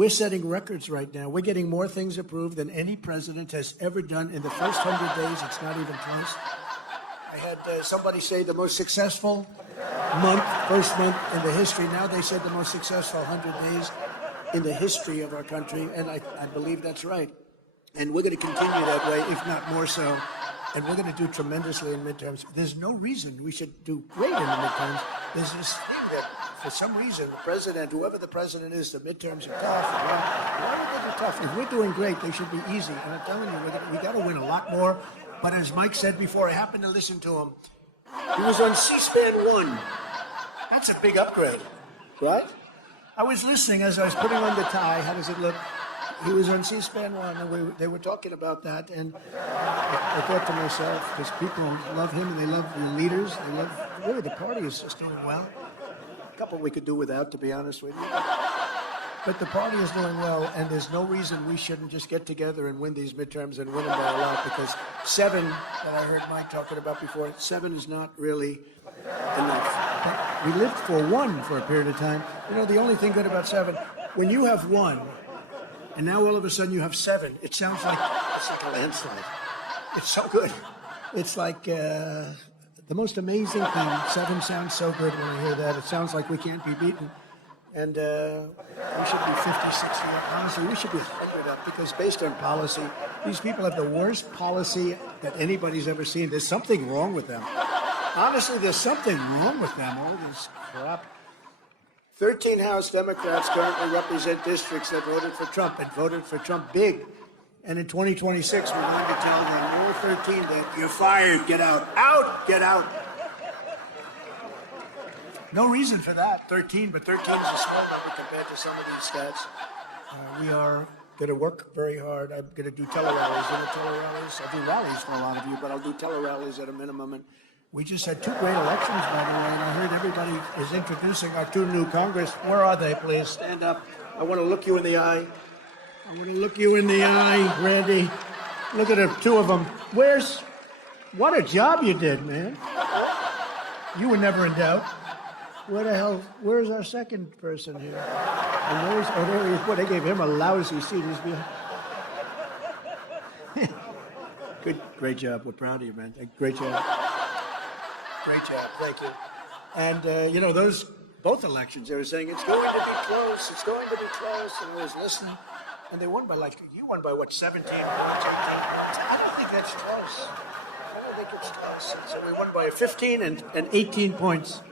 We're setting records right now. We're getting more things approved than any president has ever done in the first 100 days. It's not even close. I had somebody say the most successful first month in the history. Now they said the most successful 100 days in the history of our country, and I believe that's right. And we're going to continue that way, if not more so. And we're going to do tremendously in midterms. There's no reason we should do great in the midterms. There's this thing that, for some reason, the president, whoever the president is, the midterms are tough. Why would they be tough? If we're doing great, they should be easy. And I'm telling you, we got to win a lot more. But as Mike said before, I happened to listen to him. He was on C-SPAN 1. That's a big upgrade, right? I was listening as I was putting on the tie. How does it look? He was on C-SPAN 1, and they were talking about that. And I thought to myself, because people love him and they love the leaders, they love, really, the party is just doing well. A couple we could do without, to be honest with you. But the party is doing well, and there's no reason we shouldn't just get together and win these midterms and win them by a lot, because 7, that I heard Mike talking about before, 7 is not really enough. But we lived for 1 for a period of time. You know, the only thing good about 7, when you have 1, and now all of a sudden you have 7, it sounds like it's like a landslide. It's so good. It's like the most amazing thing. 7 sounds so good when I hear that. It sounds like we can't be beaten. And we should be 50, 60 up. Honestly, we should be 100 up, because based on policy, these people have the worst policy that anybody's ever seen. There's something wrong with them. Honestly, there's something wrong with them, all this crap. 13 House Democrats currently represent districts that voted for Trump, and voted for Trump big. And in 2026, we're going to tell them, all 13, that you're fired, get out. Out, get out. No reason for that, 13, but 13 is a small number compared to some of these stats. We are going to work very hard. I'm going to do tele-rallies. I'll do rallies for a lot of you, but I'll do tele-rallies at a minimum. And we just had 2 great elections, by the way, and I heard everybody is introducing our 2 new Congress. Where are they, please? Stand up. I want to look you in the eye. I want to look you in the eye, Randy. Look at the 2 of them. What a job you did, man. You were never in doubt. Where's our second person here? And there he is. Boy, they gave him a lousy seat. He's behind. Great job. We're proud of you, man. Great job. Great job. Thank you. And, you know, both elections, they were saying, it's going to be close. It's going to be close. And I was listening. And they won by, you won by what, 17 points, 18 points? I don't think that's close. I don't think it's close. So we won by 15 and 18 points.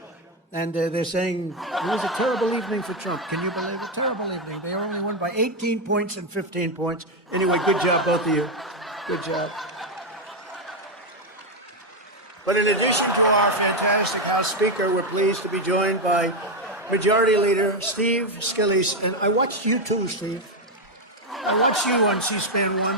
And they're saying it was a terrible evening for Trump. Can you believe it? Terrible evening. They only won by 18 points and 15 points. Anyway, good job, both of you. Good job. But in addition to our fantastic House Speaker, we're pleased to be joined by Majority Leader Steve Scalise. And I watched you too, Steve. I watched you on C-SPAN 1.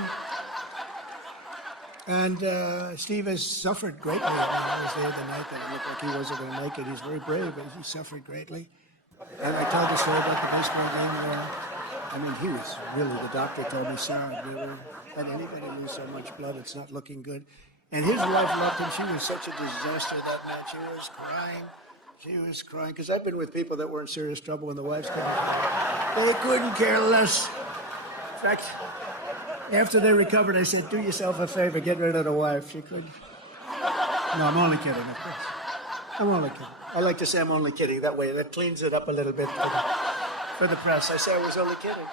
And Steve has suffered greatly. I was there the night that it looked like he wasn't going to make it. He's very brave, but he suffered greatly. And I told the story about the baseball game where, I mean, he was really, the doctor told me, sorry, and anybody lose so much blood, it's not looking good. And his wife loved him. She was such a disaster that night. She was crying. She was crying. Because I've been with people that were in serious trouble when the wives couldn't. They couldn't care less. In fact, after they recovered, I said, do yourself a favor, get rid of the wife. She could. No, I'm only kidding, of course. I'm only kidding. I like to say I'm only kidding. That way, that cleans it up a little bit for the press. I say I was only kidding.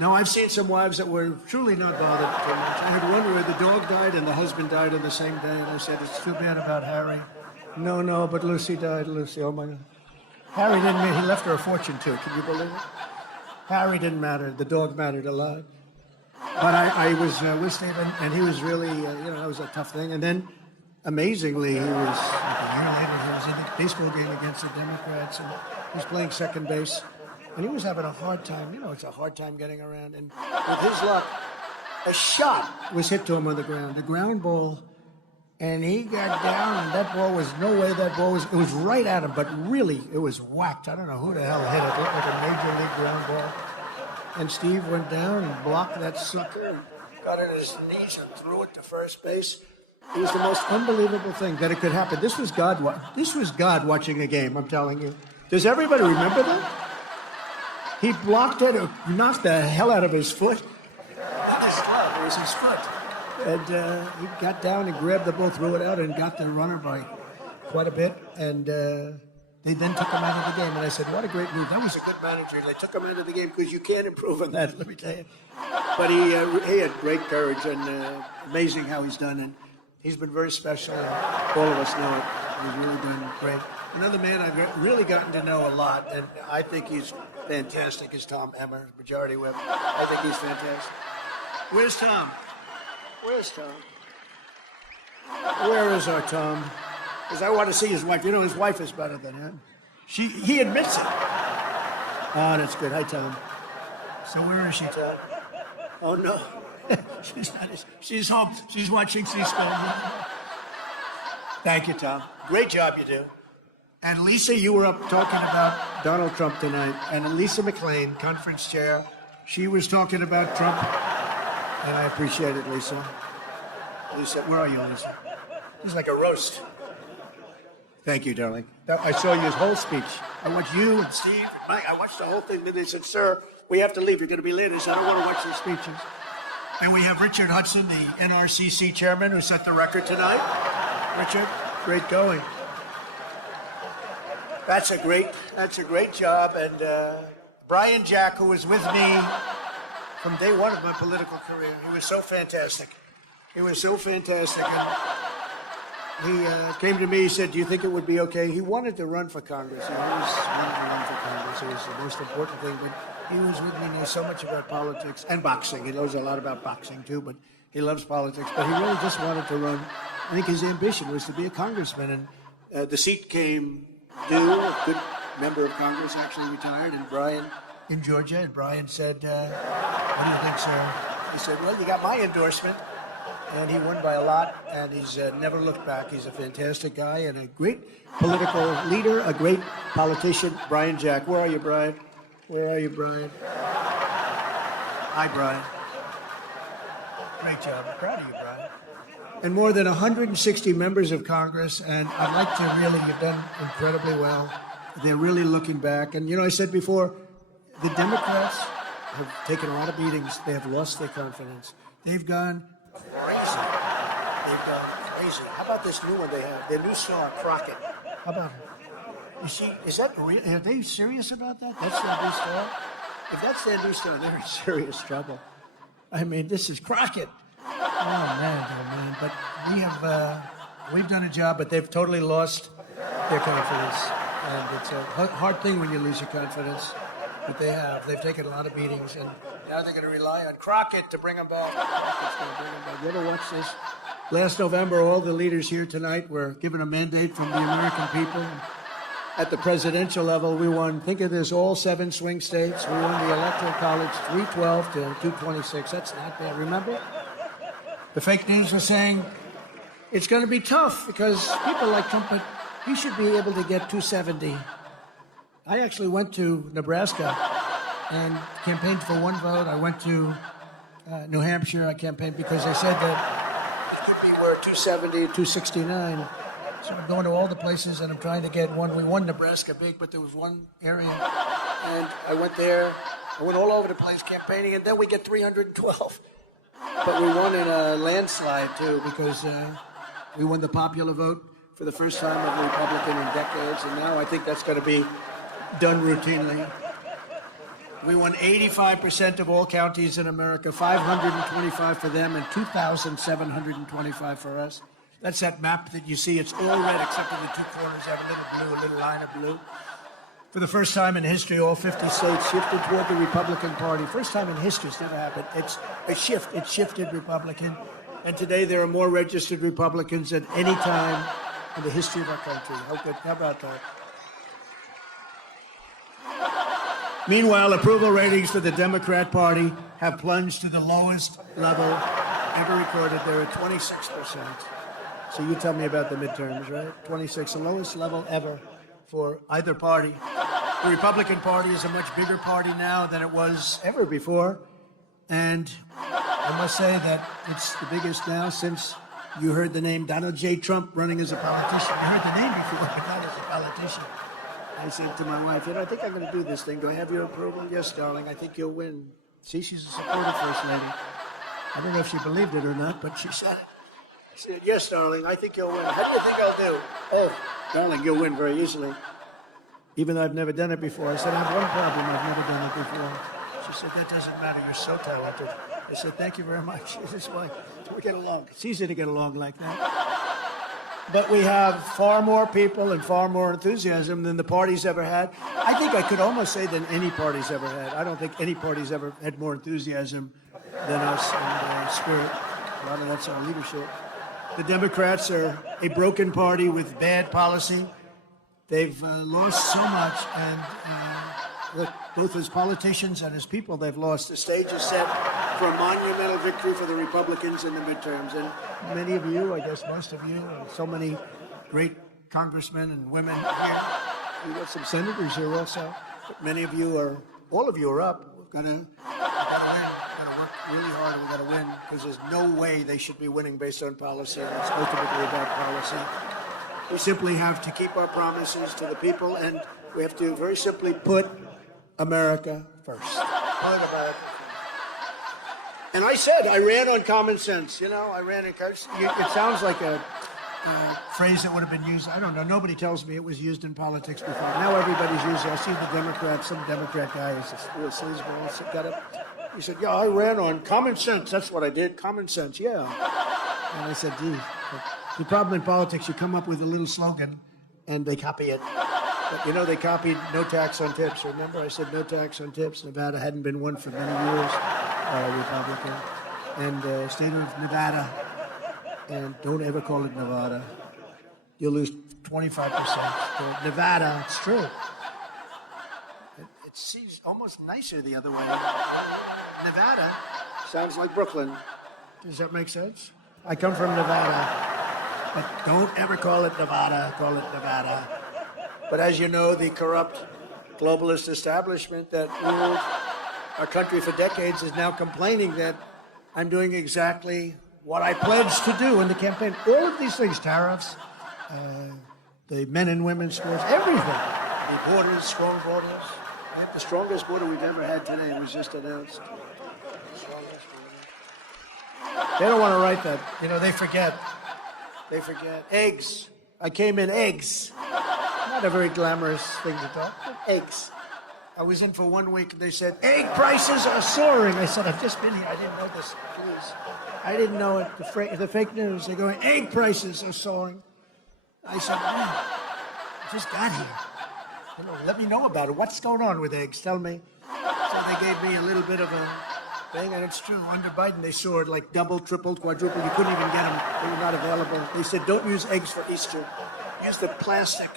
No, I've seen some wives that were truly not bothered too much. I had one where the dog died and the husband died on the same day, and I said, it's too bad about Harry. No, but Lucy died, Lucy. Oh, my God. Harry didn't, he left her a fortune, too. Can you believe it? Harry didn't matter. The dog mattered a lot. But I was with Stephen, and he was really, that was a tough thing. And then, amazingly, he was, like a year later, he was in a baseball game against the Democrats, and he was playing second base. And he was having a hard time. It's a hard time getting around. And with his luck, a shot was hit to him on the ground, a ground ball. And he got down, and that ball was, no way that ball was, it was right at him, but really, it was whacked. I don't know who the hell hit it. It looked like a major league ground ball. And Steve went down and blocked that sucker and got on his knees and threw it to first base. It was the most unbelievable thing that it could happen. This was God watching a game, I'm telling you. Does everybody remember that? He blocked it, knocked the hell out of his foot. Not his glove, it was his foot. And he got down and grabbed the ball, threw it out, and got the runner by quite a bit. And they then took him out of the game. And I said, what a great move. That was a good manager. They took him out of the game because you can't improve on that, let me tell you. But he had great courage, and amazing how he's done. And he's been very special, and all of us know it. He's really done great. Another man I've really gotten to know a lot, and I think he's fantastic, is Tom Emmer, Majority Whip. I think he's fantastic. Where's Tom? Where's Tom? Where is our Tom? Because I want to see his wife. You know, his wife is better than him. He admits it. Oh, that's good. Hi, Tom. So where is she, Tom? Oh, no. She's home. She's watching C-SPAN. Thank you, Tom. Great job you do. And Lisa, you were up talking about Donald Trump tonight. And Lisa McLean, conference chair, she was talking about Trump. And I appreciate it, Lisa. Lisa, where are you, Lisa? It's like a roast. Thank you, darling. I saw your whole speech. I watched you and Steve and Mike. I watched the whole thing. Then they said, sir, we have to leave. You're going to be late. I said, I don't want to watch your speeches. And we have Richard Hudson, the NRCC chairman, who set the record tonight. Richard, great going. That's a great job. And Brian Jack, who was with me from day one of my political career, he was so fantastic. He was so fantastic. And he came to me, he said, do you think it would be okay? He wanted to run for Congress. He always wanted to run for Congress. It was the most important thing. But he was with me, knows so much about politics and boxing. He knows a lot about boxing, too, but he loves politics. But he really just wanted to run. I think his ambition was to be a congressman. And the seat came due. A good member of Congress actually retired, and Brian in Georgia. And Brian said, what do you think, sir? He said, well, you got my endorsement. And he won by a lot, and he's never looked back. He's a fantastic guy and a great political leader, a great politician. Brian Jack. Where are you, Brian? Where are you, Brian? Hi, Brian. Great job. I'm proud of you, Brian. And more than 160 members of Congress, and I'd like to really, you've done incredibly well. They're really looking back. And, you know, I said before, the Democrats have taken a lot of beatings. They have lost their confidence. They've gone crazy. They've gone crazy. How about this new one they have? Their new song, Crockett. How about it? You see, is that real? Are they serious about that? That's their new song? If that's their new song, they're in serious trouble. I mean, this is Crockett. Oh, man. But we've done a job, but they've totally lost their confidence. And it's a hard thing when you lose your confidence. But they have. They've taken a lot of beatings, and now they're going to rely on Crockett to bring them back. Crockett's going to bring them back. You ever watch this? Last November, all the leaders here tonight were given a mandate from the American people. At the presidential level, we won, think of this, all 7 swing states. We won the Electoral College 312 to 226. That's not bad. Remember? The fake news was saying it's going to be tough because people like Trump, but he should be able to get 270. I actually went to Nebraska and campaigned for 1 vote. I went to New Hampshire. I campaigned because they said that it could be where 270, 269. So I'm going to all the places, and I'm trying to get one. We won Nebraska big, but there was one area. And I went there. I went all over the place campaigning, and then we get 312. But we won in a landslide, too, because we won the popular vote for the first time of a Republican in decades. And now I think that's going to be done routinely. We won 85% of all counties in America, 525 for them, and 2,725 for us. That's that map that you see. It's all red except for the 2 corners have a little blue, a little line of blue. For the first time in history, all 50 states shifted toward the Republican Party. First time in history, it's never happened. It's a shift. It shifted Republican. And today there are more registered Republicans than any time in the history of our country. How good? How about that? Meanwhile, approval ratings for the Democrat Party have plunged to the lowest level ever recorded. They're at 26%. So you tell me about the midterms, right? 26, the lowest level ever for either party. The Republican Party is a much bigger party now than it was ever before. And I must say that it's the biggest now since you heard the name Donald J. Trump running as a politician. You heard the name before, but not as a politician. I said to my wife, I think I'm going to do this thing. Do I have your approval? Yes, darling, I think you'll win. See, she's a supportive First Lady. I don't know if she believed it or not, but she said it. She said, yes, darling, I think you'll win. How do you think I'll do? Oh, darling, you'll win very easily. Even though I've never done it before. I said, I have one problem. I've never done it before. She said, that doesn't matter. You're so talented. I said, thank you very much. This is why we get along. It's easy to get along like that. But we have far more people and far more enthusiasm than the party's ever had. I think I could almost say than any party's ever had. I don't think any party's ever had more enthusiasm than us and spirit. A lot of that's our leadership. The Democrats are a broken party with bad policy. They've lost so much, and look, both as politicians and as people, they've lost. The stage is set for a monumental victory for the Republicans in the midterms. And many of you, I guess most of you, and so many great congressmen and women here. We've got some senators here also. But many of you are, all of you are up. We've got to win. We've got to work really hard. We've got to win because there's no way they should be winning based on policy. And it's ultimately about policy. We simply have to keep our promises to the people, and we have to very simply put America first. Put America first. And I said, I ran on common sense. I ran in. It sounds like a phrase that would have been used. I don't know. Nobody tells me it was used in politics before. Now everybody's using it. I see the Democrats, some Democrat guy is a real sleazeball. Got it. He said, yeah, I ran on common sense. That's what I did. Common sense, yeah. And I said, gee, the problem in politics, you come up with a little slogan and they copy it. But they copied no tax on tips. Remember, I said no tax on tips. Nevada hadn't been one for many years, Republican. And state of Nevada, and don't ever call it Nevada. You'll lose 25%. Nevada, it's true. It seems almost nicer the other way. Nevada sounds like Brooklyn. Does that make sense? I come from Nevada. But don't ever call it Nevada, call it Nevada. But as you know, the corrupt globalist establishment that ruled our country for decades is now complaining that I'm doing exactly what I pledged to do in the campaign. All of these things, tariffs, the men and women sports, everything. The borders, strong borders. We have the strongest border we've ever had today. It was just announced. The strongest border. They don't want to write that. They forget. They forget. Eggs. I came in eggs. Not a very glamorous thing to talk, but eggs. I was in for 1 week and they said, egg prices are soaring. I said, I've just been here. I didn't know this. Please. I didn't know it. The fake news. They're going, egg prices are soaring. I said, man, I just got here. Let me know about it. What's going on with eggs? Tell me. So they gave me a little bit of a thing, and it's true. Under Biden, they soared like double, triple, quadruple. You couldn't even get them. They were not available. They said, don't use eggs for Easter. Use the plastic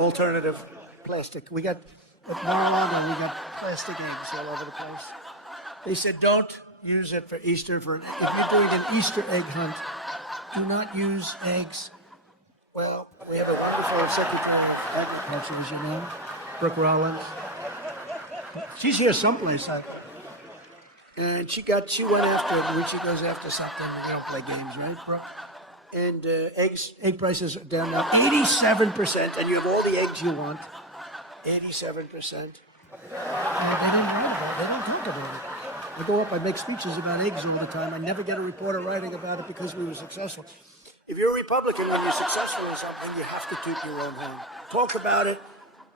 alternative. Plastic. We got at Mar-a-Lago, we got plastic eggs all over the place. They said, don't use it for Easter. If you're doing an Easter egg hunt, do not use eggs. Well, we have a wonderful Secretary of Agriculture, as you know, Brooke Rollins. She's here someplace. And she went after it. When she goes after something, we don't play games, right, Brooke? And egg prices are down now 87%, and you have all the eggs you want. 87%. And they didn't write about it. They don't talk about it. I go up, I make speeches about eggs all the time. I never get a reporter writing about it because we were successful. If you're a Republican, when you're successful in something, you have to toot your own horn. Talk about it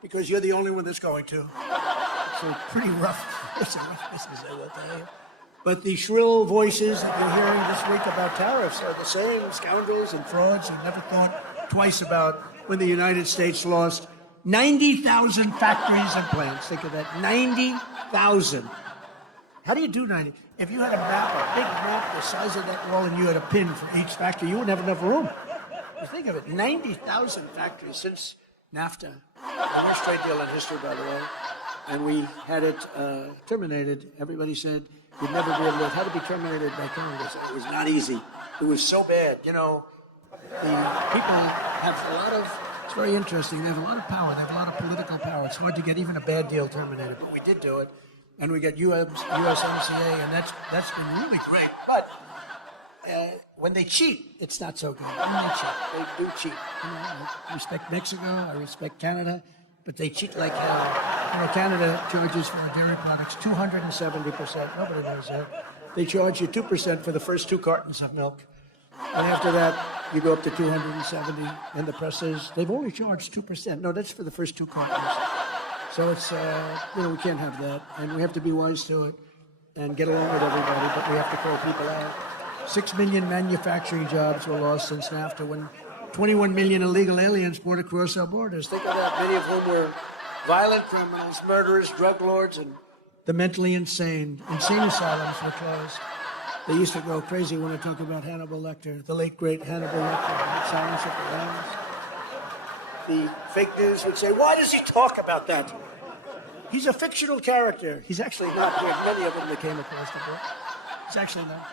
because you're the only one that's going to. It's a pretty rough, it's a rough business, I will tell you. But the shrill voices that you're hearing this week about tariffs are the same scoundrels and frauds who never thought twice about when the United States lost 90,000 factories and plants. Think of that, 90,000. How do you do 90? If you had a map, a big map the size of that wall, and you had a pin for each factory, you wouldn't have enough room. You think of it, 90,000 factories since NAFTA, the worst trade deal in history, by the way, and we had it terminated. Everybody said you'd never be able to. It had to be terminated by Congress. It was not easy. It was so bad. The people have a lot of. It's very interesting. They have a lot of power. They have a lot of political power. It's hard to get even a bad deal terminated, but we did do it. And we got USMCA, and that's been really great. But when they cheat, it's not so good. When they cheat, they do cheat. You know, I respect Mexico, I respect Canada, but they cheat like hell. You know, Canada charges for dairy products 270%. Nobody knows that. They charge you 2% for the first 2 cartons of milk. And after that, you go up to 270. And the press says, they've only charged 2%. No, that's for the first 2 cartons. So it's, you know, we can't have that. And we have to be wise to it and get along with everybody, but we have to call people out. 6 million manufacturing jobs were lost since NAFTA when 21 million illegal aliens poured across our borders. Think of that, many of whom were violent criminals, murderers, drug lords, and the mentally insane. Insane asylums were closed. They used to go crazy when I talk about Hannibal Lecter, the late, great Hannibal Lecter, Silence of the Lambs. The fake news would say, why does he talk about that? He's a fictional character. He's actually not. There are many of them that came across the book. He's actually not.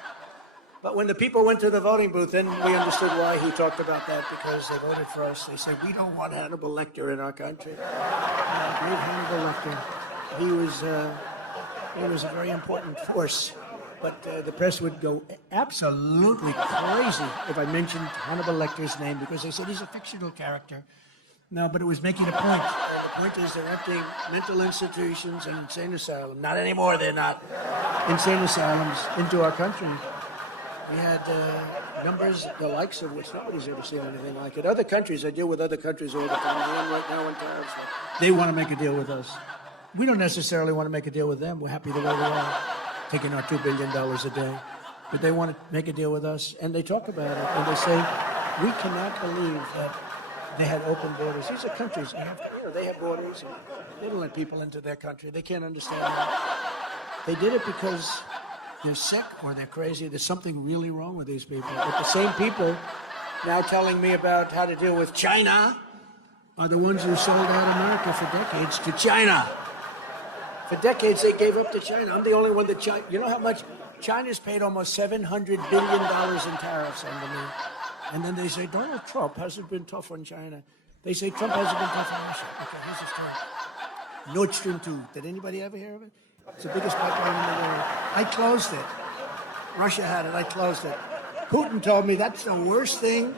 But when the people went to the voting booth, then we understood why he talked about that, because they voted for us. They said, we don't want Hannibal Lecter in our country. Great Hannibal Lecter. He was a very important force. But the press would go absolutely crazy if I mentioned Hannibal Lecter's name, because they said he's a fictional character. No, but it was making a point. And the point is they're emptying mental institutions and insane asylums. Not anymore, they're not. Insane asylums into our country. We had numbers, the likes of which nobody's ever seen anything like it. Other countries, I deal with other countries all the time. I am right now on tariffs. They want to make a deal with us. We don't necessarily want to make a deal with them. We're happy the way we are, taking our $2 billion a day. But they want to make a deal with us, and they talk about it, and they say, we cannot believe that they had open borders. These are countries, they have borders, and they don't let people into their country. They can't understand that. They did it because they're sick or they're crazy. There's something really wrong with these people. But the same people now telling me about how to deal with China are the ones who sold out America for decades to China. For decades, they gave up to China. I'm the only one that China... You know how much? China's paid almost $700 billion in tariffs under me. And then they say, Donald Trump hasn't been tough on China. They say Trump hasn't been tough on Russia. Okay, here's the story. Nord Stream 2. Did anybody ever hear of it? It's the biggest pipeline in the world. I closed it. Russia had it. I closed it. Putin told me that's the worst thing.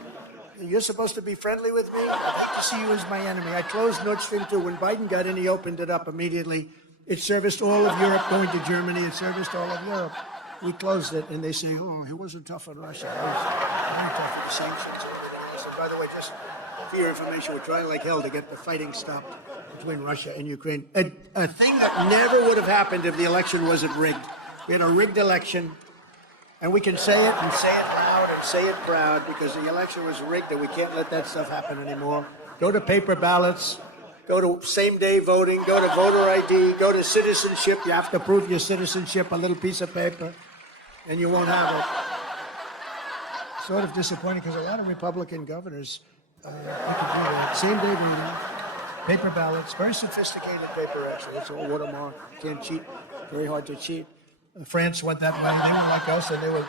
You're supposed to be friendly with me. I'd hate to see you as my enemy. I closed Nord Stream 2. When Biden got in, he opened it up immediately. It serviced all of Europe going to Germany. It serviced all of Europe. We closed it, and they say, oh, he wasn't tough on Russia. He was very tough on the sanctions and everything else. And by the way, just for your information, we're trying like hell to get the fighting stopped between Russia and Ukraine. A thing that never would have happened if the election wasn't rigged. We had a rigged election, and we can say it and say it loud and say it proud because the election was rigged, and we can't let that stuff happen anymore. Go to paper ballots. Go to same-day voting, go to voter ID, go to citizenship. You have to prove your citizenship, a little piece of paper, and you won't have it. Sort of disappointing because a lot of Republican governors, you could do that. Same-day voting, paper ballots, very sophisticated paper, actually. It's all watermark. Can't cheat. Very hard to cheat. France went that way. They were like us, and they were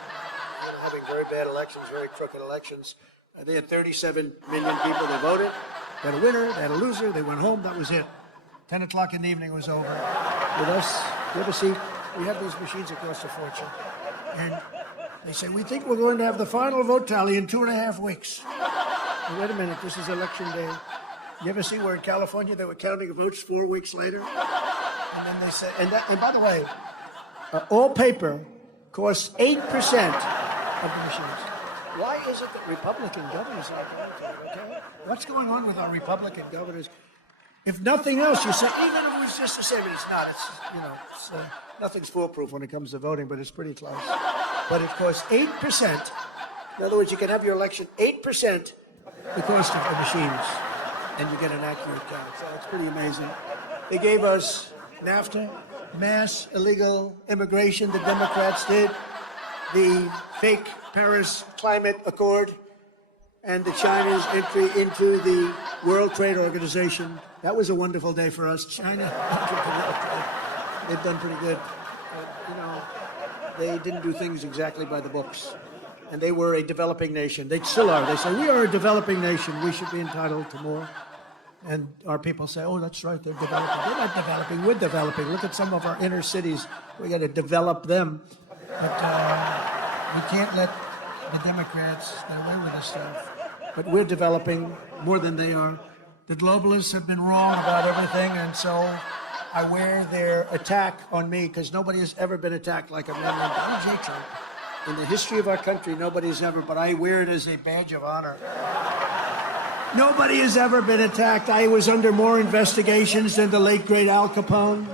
having very bad elections, very crooked elections. They had 37 million people that voted. They had a winner, they had a loser, they went home, that was it. 10 o'clock in the evening was over. With us, you ever see, we have these machines that cost a fortune. And they say, we think we're going to have the final vote tally in 2.5 weeks. Well, wait a minute, this is election day. You ever see where in California they were counting votes 4 weeks later? And then they say, and by the way, all paper costs 8% of the machines. Why is it that Republican governors are going to it, okay? What's going on with our Republican governors? If nothing else, you say, even if it was just the same, and it's not. It's, nothing's foolproof when it comes to voting, but it's pretty close. But it costs 8%. In other words, you can have your election 8% the cost of the machines, and you get an accurate count. So it's pretty amazing. They gave us NAFTA, mass illegal immigration, the Democrats did, the fake Paris Climate Accord, and the China's entry into the World Trade Organization. That was a wonderful day for us. China entered the World Trade. They've done pretty good. They didn't do things exactly by the books. And they were a developing nation. They still are. They say, we are a developing nation. We should be entitled to more. And our people say, oh, that's right, they're developing. They're not developing, we're developing. Look at some of our inner cities. We got to develop them. But we can't let The Democrats, they're away with this stuff. But we're developing more than they are. The globalists have been wrong about everything, and so I wear their attack on me because nobody has ever been attacked like a man named Donald J. Trump. In the history of our country, nobody's ever, but I wear it as a badge of honor. Nobody has ever been attacked. I was under more investigations than the late, great Al Capone.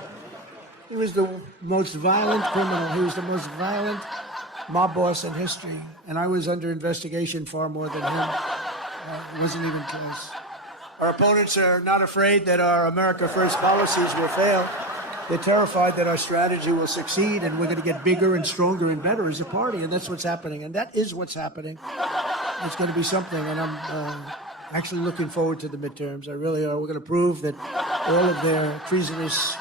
He was the most violent criminal. He was the most violent mob boss in history. And I was under investigation far more than him. It wasn't even close. Our opponents are not afraid that our America First policies will fail. They're terrified that our strategy will succeed and we're going to get bigger and stronger and better as a party. And that's what's happening. And that is what's happening. It's going to be something. And I'm actually looking forward to the midterms. I really are. We're going to prove that all of their treasonous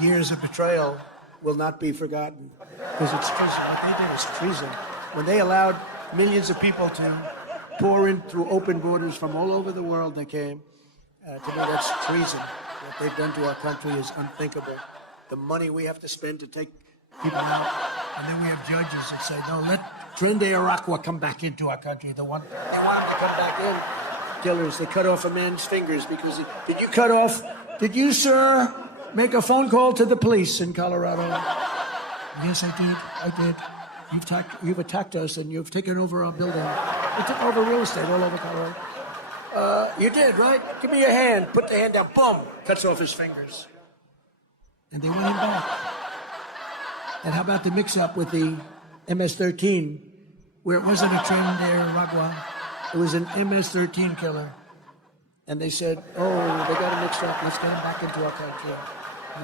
years of betrayal will not be forgotten. Because it's treason. What they did is treason. When they allowed millions of people to pour in through open borders from all over the world, they came. To me, that's treason. What they've done to our country is unthinkable. The money we have to spend to take people out, and then we have judges that say, no, let Tren de Aragua come back into our country. They want him to come back in. Killers, they cut off a man's fingers because did you, sir, make a phone call to the police in Colorado? Yes, I did. You've attacked us and you've taken over our building. You took over real estate all over Colorado. You did, right? Give me your hand. Put the hand down. Boom. Cuts off his fingers. And they want him back. And how about the mix-up with the MS-13, where it wasn't a Tren de Aragua, it was an MS-13 killer. And they said, oh, they got it mixed up. Let's get him back into our country.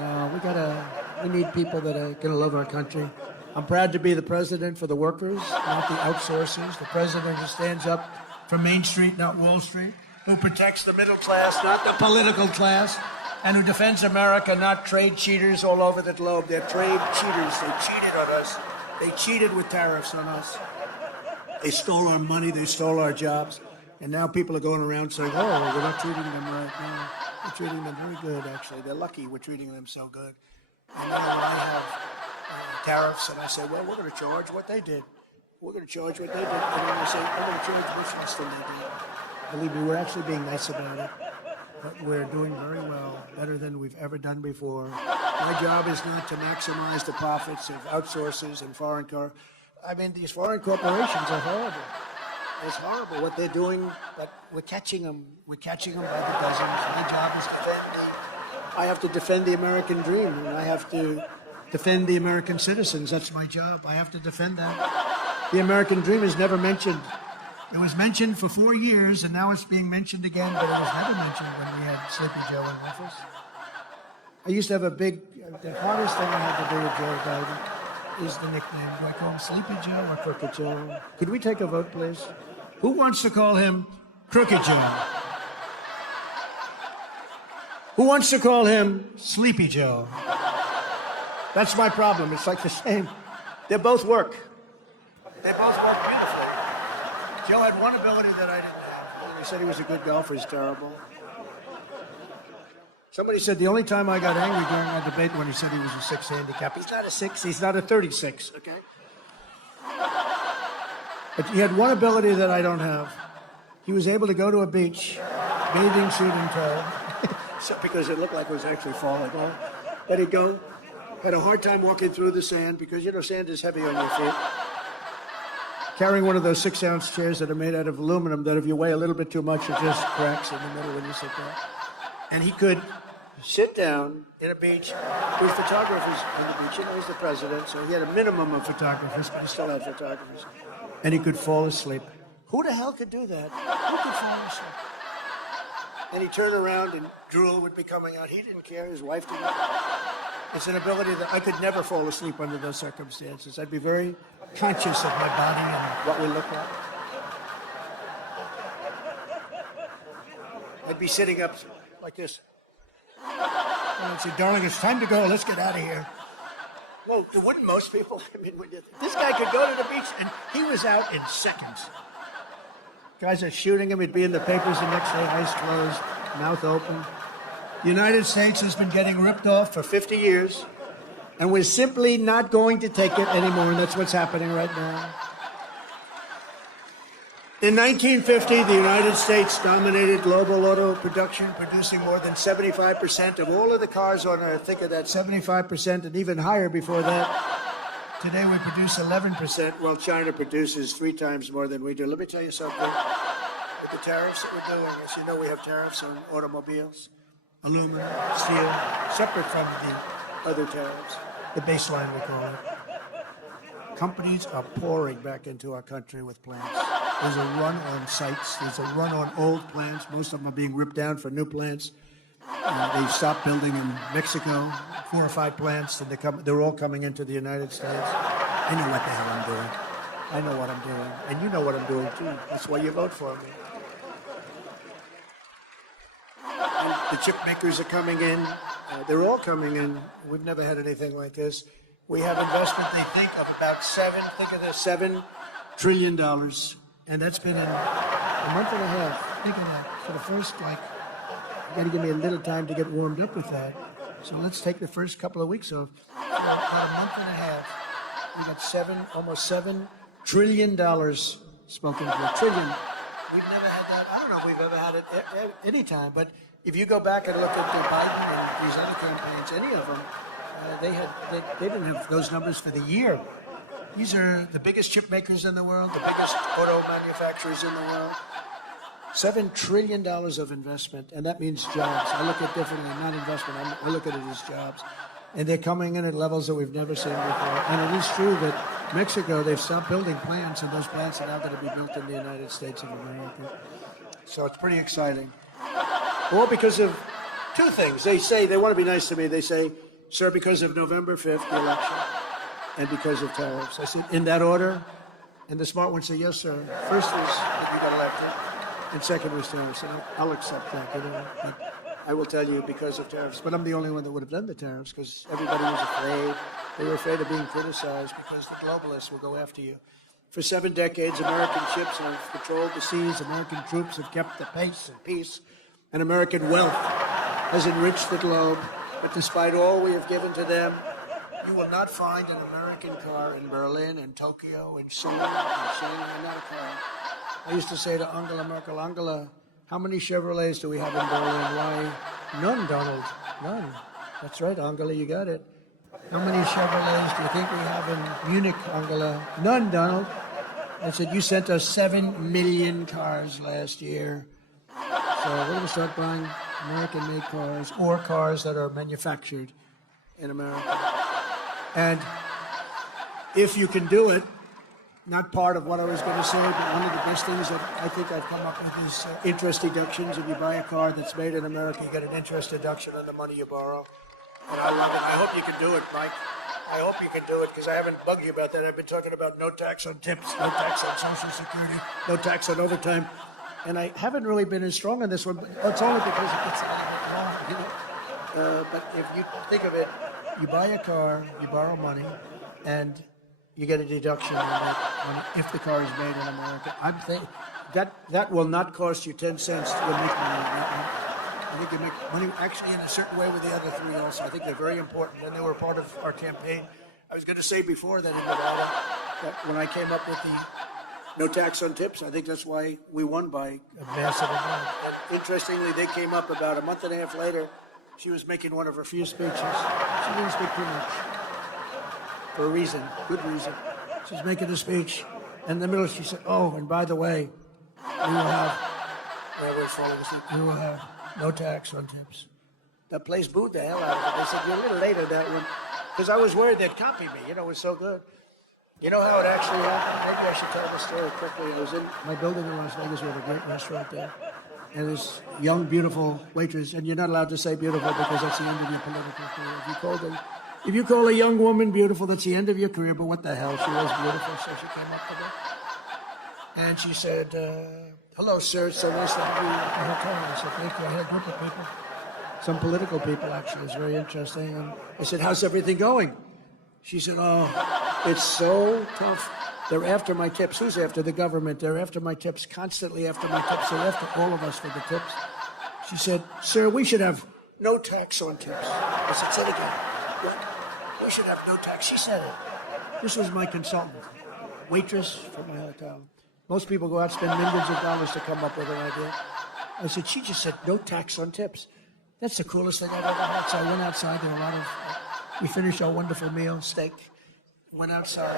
No, we need people that are going to love our country. I'm proud to be the president for the workers, not the outsourcers. The president who stands up for Main Street, not Wall Street, who protects the middle class, not the political class, and who defends America, not trade cheaters all over the globe. They're trade cheaters. They cheated on us. They cheated with tariffs on us. They stole our money. They stole our jobs. And now people are going around saying, oh, we're not treating them right now. We're treating them very good, actually. They're lucky we're treating them so good. And now when I have tariffs, and I say, well, we're going to charge what they did. We're going to charge what they did. And then I say, I'm going to charge much less than they did. Believe me, we're actually being nice about it. But we're doing very well, better than we've ever done before. My job is not to maximize the profits of outsourcers and these foreign corporations are horrible. It's horrible what they're doing, but we're catching them. We're catching them by the dozens. My job is I have to defend the American dream, and I have to defend the American citizens. That's my job. I have to defend that. The American dream is never mentioned. It was mentioned for 4 years, and now it's being mentioned again, but it was never mentioned when we had Sleepy Joe in office. I used to have the hardest thing I had to do with Joe Biden is the nickname. Do I call him Sleepy Joe or Crooked Joe? Could we take a vote, please? Who wants to call him Crooked Joe? Who wants to call him Sleepy Joe? That's my problem. It's like the same. They both work. They both work beautifully. Joe had one ability that I didn't have. They said he was a good golfer. He's terrible. Somebody said the only time I got angry during our debate when he said he was a 6 handicap. He's not a 6. He's not a 36, okay? But he had one ability that I don't have. He was able to go to a beach, bathing suit and tow, because it looked like it was actually falling. Let it go. Had a hard time walking through the sand because, sand is heavy on your feet. Carrying one of those 6-ounce chairs that are made out of aluminum that if you weigh a little bit too much, it just cracks in the middle when you sit down. And he could sit down in a beach with photographers on the beach. He's the president, so he had a minimum of photographers, but he still had photographers. And he could fall asleep. Who the hell could do that? Who could fall asleep? And he'd turn around and drool would be coming out. He didn't care. His wife didn't care. It's an ability that I could never fall asleep under those circumstances. I'd be very conscious of my body and what we look like. I'd be sitting up like this. And I'd say, darling, it's time to go. Let's get out of here. Well, wouldn't most people? This guy could go to the beach, and he was out in seconds. Guys are shooting him. He'd be in the papers the next day, eyes closed, mouth open. The United States has been getting ripped off for 50 years, and we're simply not going to take it anymore, and that's what's happening right now. In 1950, the United States dominated global auto production, producing more than 75% of all of the cars on Earth. Think of that, 75% and even higher before that. Today we produce 11%, while China produces 3 times more than we do. Let me tell you something. With the tariffs that we're doing, as you know, we have tariffs on automobiles, aluminum, steel, separate from the other tariffs, the baseline we call it. Companies are pouring back into our country with plants. There's a run on sites. There's a run on old plants. Most of them are being ripped down for new plants. They stopped building in Mexico, 4 or 5 plants, and they're all coming into the United States. I know what the hell I'm doing. I know what I'm doing. And you know what I'm doing, too. That's why you vote for me. And the chip makers are coming in. They're all coming in. We've never had anything like this. We have investment, they think, of about $7 trillion. And that's been in a month and a half. Think of that. For the first, you got to give me a little time to get warmed up with that. So let's take the first couple of weeks off. For about a month and a half, we got almost $7 trillion spoken for. Trillion. We've never had that. I don't know if we've ever had it any time, but if you go back and look at Biden and these other campaigns, any of them, they didn't have those numbers for the year. These are the biggest chip makers in the world, the biggest auto manufacturers in the world. $7 trillion of investment, and that means jobs. I look at it differently, not investment. I look at it as jobs. And they're coming in at levels that we've never seen before. And it is true that Mexico, they've stopped building plants, and those plants are now going to be built in the United States of America. So it's pretty exciting. All because of 2 things. They say, they want to be nice to me. They say, sir, because of November 5th, the election, and because of tariffs. I said, in that order? And the smart ones say, yes, sir. First was that you got elected, and second was tariffs. And I'll accept that, But I will tell you because of tariffs. But I'm the only one that would have done the tariffs because everybody was afraid. They were afraid of being criticized because the globalists will go after you. For 7 decades, American ships have patrolled the seas. American troops have kept the pace and peace. And American wealth has enriched the globe. But despite all we have given to them, you will not find an American car in Berlin, in Tokyo, in Seoul, in Shanghai, not a car. I used to say to Angela Merkel, Angela, how many Chevrolets do we have in Berlin? Why, none, Donald, none. That's right, Angela, you got it. How many Chevrolets do you think we have in Munich, Angela? None, Donald. I said, you sent us 7 million cars last year. So we're going to start buying American-made cars or cars that are manufactured in America. And if you can do it, not part of what I was going to say, but one of the best things that I think I've come up with is interest deductions. If you buy a car that's made in America, you get an interest deduction on the money you borrow. And I love it. I hope you can do it, Mike. I hope you can do it because I haven't bugged you about that. I've been talking about no tax on tips, no tax on Social Security, no tax on overtime. And I haven't really been as strong on this one, but it's only because it gets a little bit long, but if you think of it, you buy a car, you borrow money, and you get a deduction on that money if the car is made in America. I'm thinking that will not cost you 10 cents to make money. I think you make money actually in a certain way with the other 3 also. I think they're very important, and they were part of our campaign. I was going to say before that in Nevada, that when I came up with the no tax on tips, I think that's why we won by a massive amount. And interestingly, they came up about a month and a half later. She was making one of her few speeches. She didn't speak too much. For a reason, good reason. She's making a speech. And in the middle, she said, oh, and by the way, we will have no tax on tips. That place booed the hell out of it. They said, you're a little late on that one. Because I was worried they'd copy me. It was so good. You know how it actually happened? Maybe I should tell the story quickly. I was in my building in Las Vegas. We have a great restaurant there. And this young, beautiful waitress, and you're not allowed to say beautiful because that's the end of your political career. If you call a young woman beautiful, that's the end of your career, but what the hell? She was beautiful, so she came up to me. And she said, hello, sir, it's so nice to have you at the hotel. I said, thank you. I had a group of people, some political people, actually. It's very interesting. And I said, how's everything going? She said, oh, it's so tough. They're after my tips. Who's after? The government. They're after my tips, constantly after my tips. They're after all of us for the tips. She said, sir, we should have no tax on tips. I said, say it again. What? We should have no tax. She said it. This was my consultant, waitress from my hotel. Most people go out and spend millions of dollars to come up with an idea. I said, she just said no tax on tips. That's the coolest thing I've ever had. So I went outside. There were a lot of, we finished our wonderful meal, steak. Went outside. And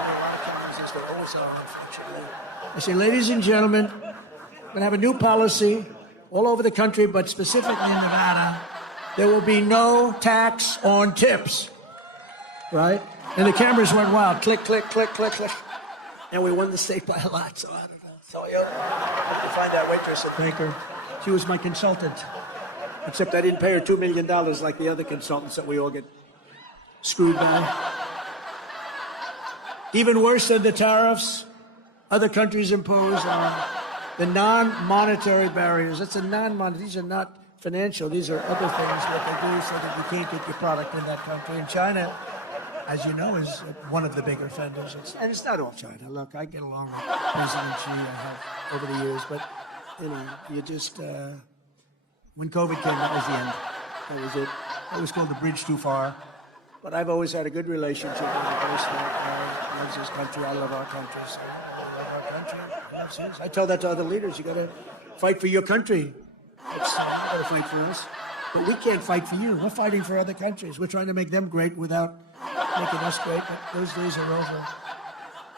there were a lot of cameras, as there always are, unfortunately. I say, ladies and gentlemen, we're going to have a new policy all over the country, but specifically in Nevada. There will be no tax on tips, right? And the cameras went wild. Click, click, click, click, click. And we won the state by a lot, so I don't know. So I have to find that waitress and thank her. She was my consultant, except I didn't pay her $2 million like the other consultants that we all get screwed by. Even worse than the tariffs, other countries impose on the non-monetary barriers. That's a non-monetary. These are not financial. These are other things that they do so that you can't get your product in that country. And China, as you know, is one of the big offenders. And it's not all China. Look, I get along with President Xi. I have over the years, but you know, you just when COVID came, that was the end. That was it. That was called the bridge too far. But I've always had a good relationship with the president. I love this country. I love our country. So I love our country. Yes. I tell that to other leaders. You got to fight for your country. You got to fight for us. But we can't fight for you. We're fighting for other countries. We're trying to make them great without making us great. But those days are over.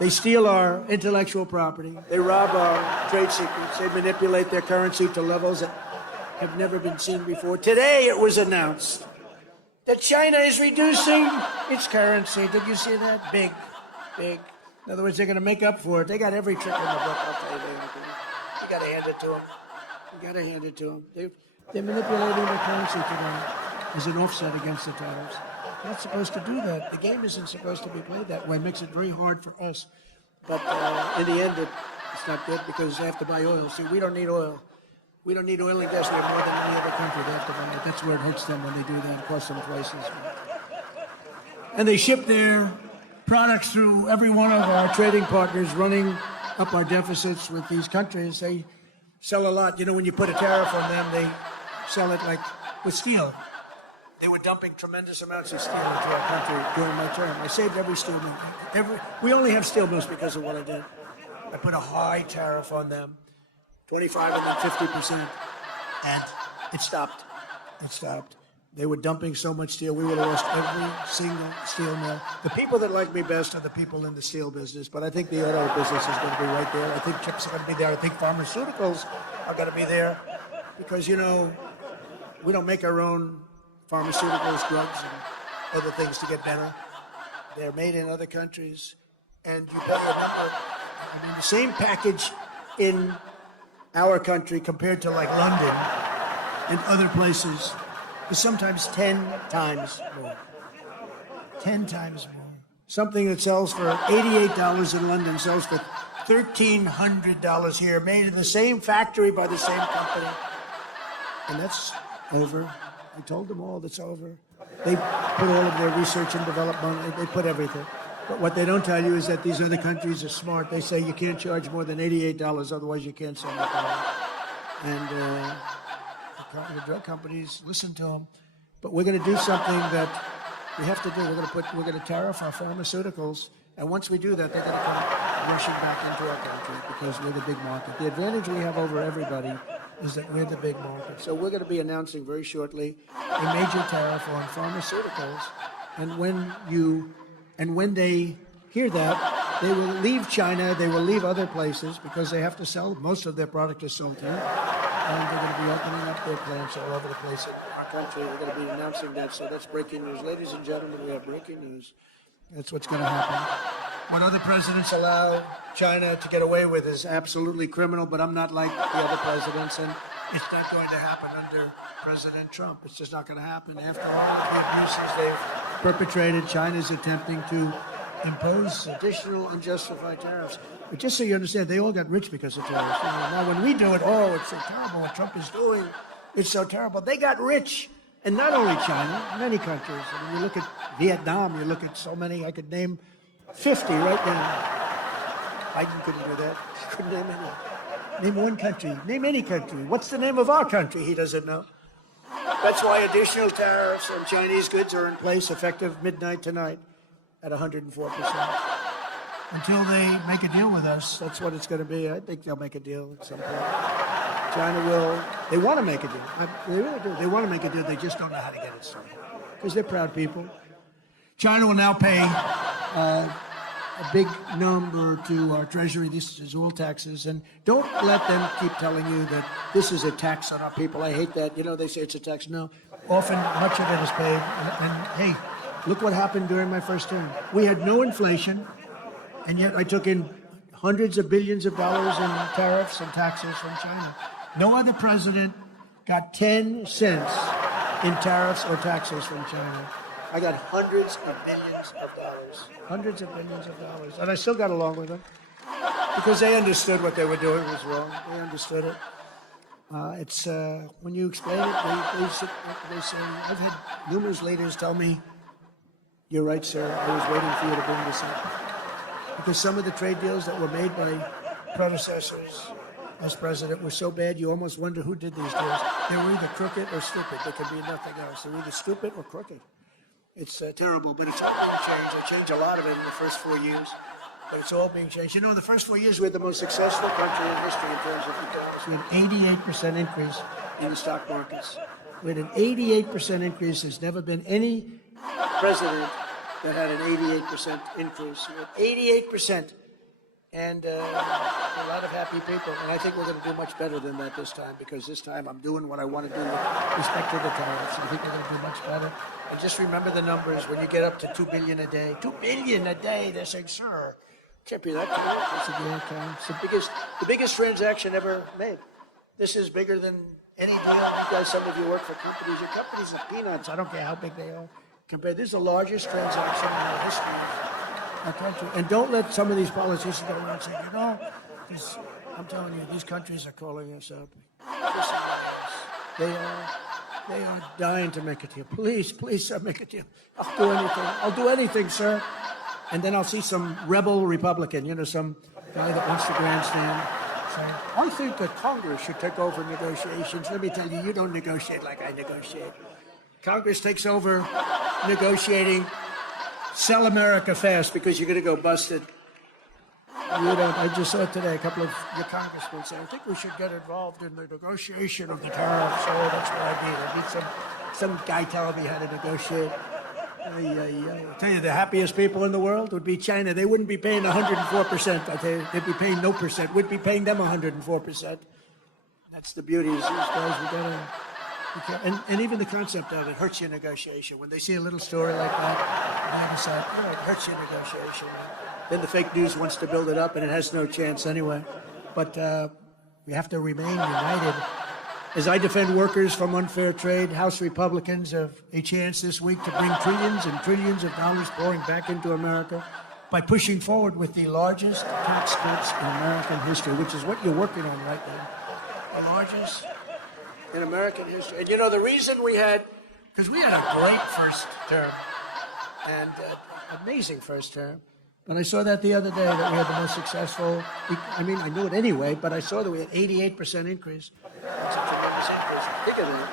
They steal our intellectual property. They rob our trade secrets. They manipulate their currency to levels that have never been seen before. Today it was announced that China is reducing its currency. Did you see that? Big, big. In other words, they're going to make up for it. They got every trick in the book. I'll tell you. You got to hand it to them. You got to hand it to them. They're manipulating the currency today as an offset against the tariffs. They're not supposed to do that. The game isn't supposed to be played that way. It makes it very hard for us. But in the end, it's not good because they have to buy oil. See, we don't need oil. We don't need oil and gas. We have more than any other country. They have to buy it. That's where it hurts them when they do that. It costs them twice as much. And they ship their products through every one of our trading partners, running up our deficits with these countries. They sell a lot. You know, when you put a tariff on them, they sell it like with steel. They were dumping tremendous amounts of steel into our country during my term. I saved every steel mill. We only have steel mills because of what I did. I put a high tariff on them. 25 and then 50%, and it stopped. It stopped. They were dumping so much steel, we would have lost every single steel mill. The people that like me best are the people in the steel business, but I think the auto business is going to be right there. I think chips are going to be there. I think pharmaceuticals are going to be there because, you know, we don't make our own pharmaceuticals, drugs, and other things to get better. They're made in other countries, and you pay a number. I mean, the same package in our country compared to like London and other places is sometimes 10 times more. 10 times more. Something that sells for $88 in London sells for $1,300 here, made in the same factory by the same company. And that's over. I told them all that's over. They put all of their research and development, they put everything. But what they don't tell you is that these other countries are smart. They say you can't charge more than $88, otherwise you can't sell the product. And the drug companies listen to them. But we're going to do something that we have to do. We're going to tariff our pharmaceuticals, and once we do that, they're going to come rushing back into our country because we're the big market. The advantage we have over everybody is that we're the big market. So we're going to be announcing very shortly a major tariff on pharmaceuticals, and when they hear that, they will leave China, they will leave other places because they have to sell. Most of their product is sold here. And they're going to be opening up their plants all over the place in our country. We're going to be announcing that. So that's breaking news. Ladies and gentlemen, we have breaking news. That's what's going to happen. What other presidents allow China to get away with is absolutely criminal, but I'm not like the other presidents, and it's not going to happen under President Trump. It's just not going to happen. After all of the abuses they've perpetrated, China's attempting to impose additional unjustified tariffs. But just so you understand, they all got rich because of tariffs. You know, now, when we do it, oh, it's so terrible what Trump is doing. It's so terrible. They got rich. And not only China, many countries. I mean, you look at Vietnam, you look at so many, I could name 50 right now. Biden couldn't do that. He couldn't name any. Name one country. Name any country. What's the name of our country? He doesn't know. That's why additional tariffs on Chinese goods are in place effective midnight tonight at 104%. until they make a deal with us. That's what it's going to be. I think they'll make a deal at some point. China will. They want to make a deal. They really do. They want to make a deal. They just don't know how to get it started because they're proud people. China will now pay a big number to our treasury. This is all taxes. And don't let them keep telling you that this is a tax on our people. I hate that. You know, they say it's a tax. No. Often, much of it is paid. And hey, look what happened during my first term. We had no inflation, and yet I took in hundreds of billions of dollars in tariffs and taxes from China. No other president got 10 cents in tariffs or taxes from China. I got hundreds of billions of dollars. Hundreds of billions of dollars. And I still got along with them because they understood what they were doing was wrong. They understood it. It's when you explain it, they say, I've had numerous leaders tell me, you're right, sir, I was waiting for you to bring this up. Because some of the trade deals that were made by predecessors as president were so bad, you almost wonder who did these deals. They were either crooked or stupid. There could be nothing else. They were either stupid or crooked. It's terrible, but it's all being changed. They changed a lot of it in the first 4 years, but it's all being changed. You know, in the first 4 years, we had the most successful country in history in terms of economics. We had an 88% increase in the stock markets. We had an 88% increase. There's never been any president that had an 88% increase. We had 88%, and a lot of happy people. And I think we're going to do much better than that this time, because this time I'm doing what I want to do with respect to the tariffs. I think we're going to do much better. And just remember the numbers. When you get up to $2 billion a day, $2 billion a day, they're saying, sir, can't be that good. It's the biggest transaction ever made. This is bigger than any deal. You guys, some of you work for companies. Your companies are peanuts. I don't care how big they are. Compared, this is the largest transaction in the history of our country. And don't let some of these politicians go around saying, you know, I'm telling you, these countries are calling us up. They are dying to make a deal. Please, sir, make a deal. I'll do anything. I'll do anything, sir. And then I'll see some rebel Republican, you know, some guy that wants to grandstand, saying, I think that Congress should take over negotiations. Let me tell you, you don't negotiate like I negotiate. Congress takes over negotiating. Sell America fast because you're going to go busted. You don't. I just saw today a couple of your congressmen say, I think we should get involved in the negotiation of the tariffs. Oh, that's what I need. I need some guy telling me how to negotiate. I tell you, the happiest people in the world would be China. They wouldn't be paying 104%. I tell you, they'd be paying no percent. We'd be paying them 104%. That's the beauty of these guys. And even the concept of it hurts your negotiation. When they see a little story like that, they decide, no, it hurts your negotiation. Then the fake news wants to build it up, and it has no chance anyway. But we have to remain united. As I defend workers from unfair trade, House Republicans have a chance this week to bring trillions and trillions of dollars pouring back into America by pushing forward with the largest tax cuts in American history, which is what you're working on right now. The largest in American history. And you know, the reason we had, because we had a great first term, and amazing first term, but I saw that the other day that we had the most successful, I mean, I knew it anyway, but I saw that we had 88% increase. That's a tremendous increase. Think of that.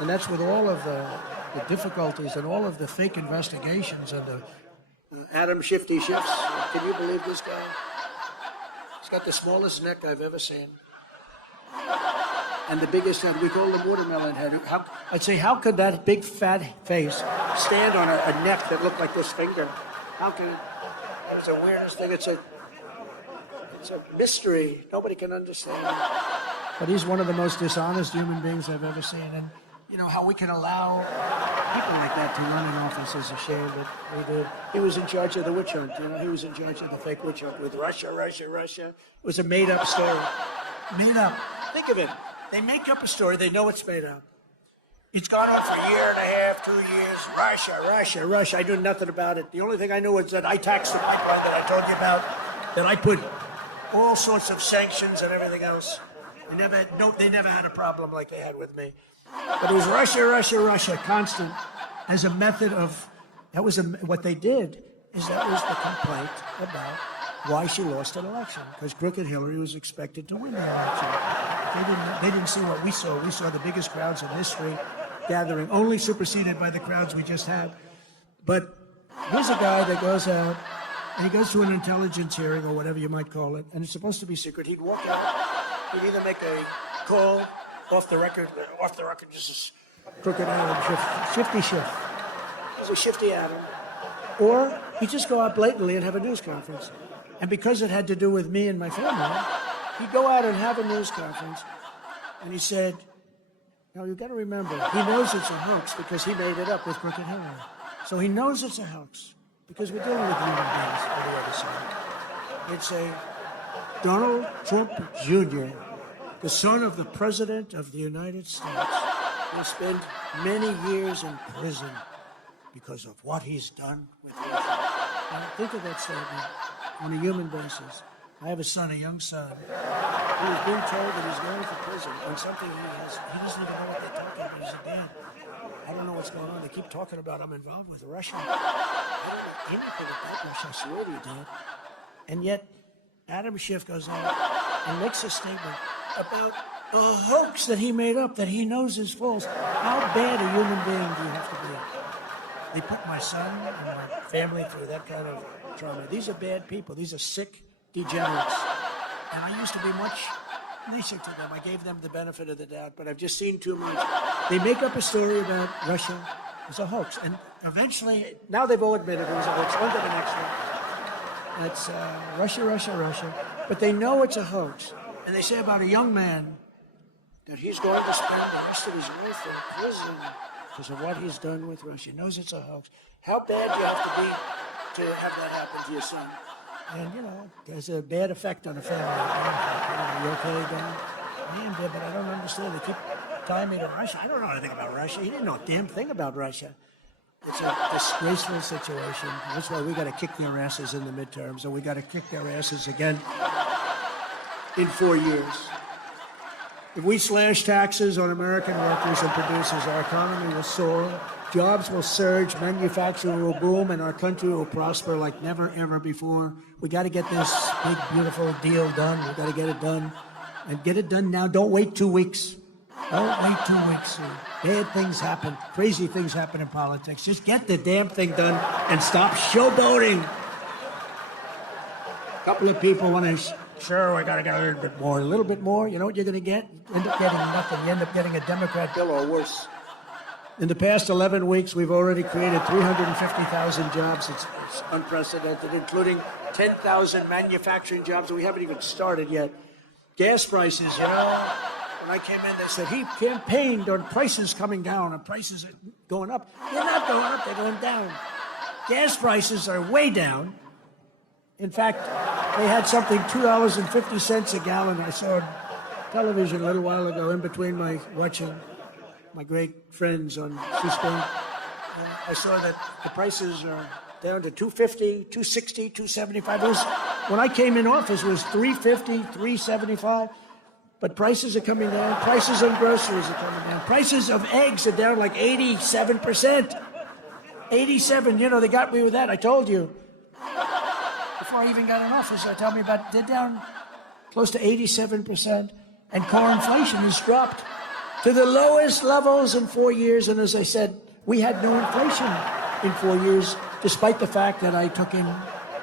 And that's with all of the difficulties and all of the fake investigations and the Adam Shifty Shifts. Can you believe this guy? He's got the smallest neck I've ever seen. And the biggest head, we call him watermelon head. I'd say, how could that big fat face stand on a neck that looked like this finger? How can it? It was the weirdest thing. It's a mystery. Nobody can understand it. But he's one of the most dishonest human beings I've ever seen. And you know how we can allow people like that to run an office is a shame that we do. He was in charge of the witch hunt. You know, he was in charge of the fake witch hunt with Russia. It was a made-up story. Made up. Think of it. They make up a story. They know it's made up. It's gone on for a year and a half, 2 years. Russia. I knew nothing about it. The only thing I knew was that I taxed the pipeline that I told you about, that I put all sorts of sanctions and everything else. They never had a problem like they had with me. But it was Russia, constant, as a method of, what they did is that was the complaint about why she lost an election, because crooked Hillary was expected to win the election. They didn't see what we saw. We saw the biggest crowds in history gathering, only superseded by the crowds we just had. But here's a guy that goes out and he goes to an intelligence hearing or whatever you might call it, and it's supposed to be secret. He'd walk out, he'd either make a call off the record, just a crooked Adam, shifty shift. He's a shifty Adam. Or he'd just go out blatantly and have a news conference. And because it had to do with me and my family, he'd go out and have a news conference, and he said, now you've got to remember, he knows it's a hoax because he made it up with crooked hair. So he knows it's a hoax because we're dealing with human beings on the other side. It's a Donald Trump Jr., the son of the President of the United States, will spend many years in prison because of what he's done with Russia. Now, think of that statement on a human basis. I have a son, a young son, who is being told that he's going to prison on something he doesn't even know what they're talking about. He's a dad. I don't know what's going on. They keep talking about I'm involved with Russia. I don't know anything about Russia, I swear to you, Dad. And yet, Adam Schiff goes out and makes a statement about a hoax that he made up that he knows is false. How bad a human being do you have to be? They put my son and my family through that kind of trauma. These are bad people. These are sick degenerates. And I used to be much nicer to them. I gave them the benefit of the doubt, but I've just seen too much. They make up a story about Russia as a hoax. And eventually, now they've all admitted it was a hoax. One to the next one. That's Russia. But they know it's a hoax. And they say about a young man that he's going to spend the rest of his life in prison because of what he's done with Russia. He knows it's a hoax. How bad do you have to be to have that happen to your son? And, there's a bad effect on a family. You okay, Dan? Man, but I don't understand. They keep tying me to Russia. I don't know anything about Russia. He didn't know a damn thing about Russia. It's a disgraceful situation. That's why we got to kick their asses in the midterms, and we got to kick their asses again in 4 years. If we slash taxes on American workers and producers, our economy will soar, jobs will surge, manufacturing will boom, and our country will prosper like never, ever before. We got to get this big, beautiful deal done. We got to get it done. And get it done now. Don't wait 2 weeks. Don't wait 2 weeks. Bad things happen. Crazy things happen in politics. Just get the damn thing done and stop showboating. A couple of people want to... Sure, we got to get a little bit more. A little bit more, you know what you're going to get? You end up getting nothing. You end up getting a Democrat bill or worse. In the past 11 weeks, we've already created 350,000 jobs. It's unprecedented, including 10,000 manufacturing jobs that we haven't even started yet. Gas prices, when I came in, they said he campaigned on prices coming down and prices are going up. They're not going up, they're going down. Gas prices are way down. In fact, they had something $2.50 a gallon. I saw on television a little while ago in between watching my great friends on C-SPAN. I saw that the prices are down to $2.50, $2.60, $2.75. When I came in office, it was $3.50, $3.75. But prices are coming down. Prices on groceries are coming down. Prices of eggs are down like 87%. 87, they got me with that. I told you. Before I even got in office, they're down close to 87%, and core inflation has dropped to the lowest levels in 4 years. And as I said, we had no inflation in 4 years, despite the fact that I took in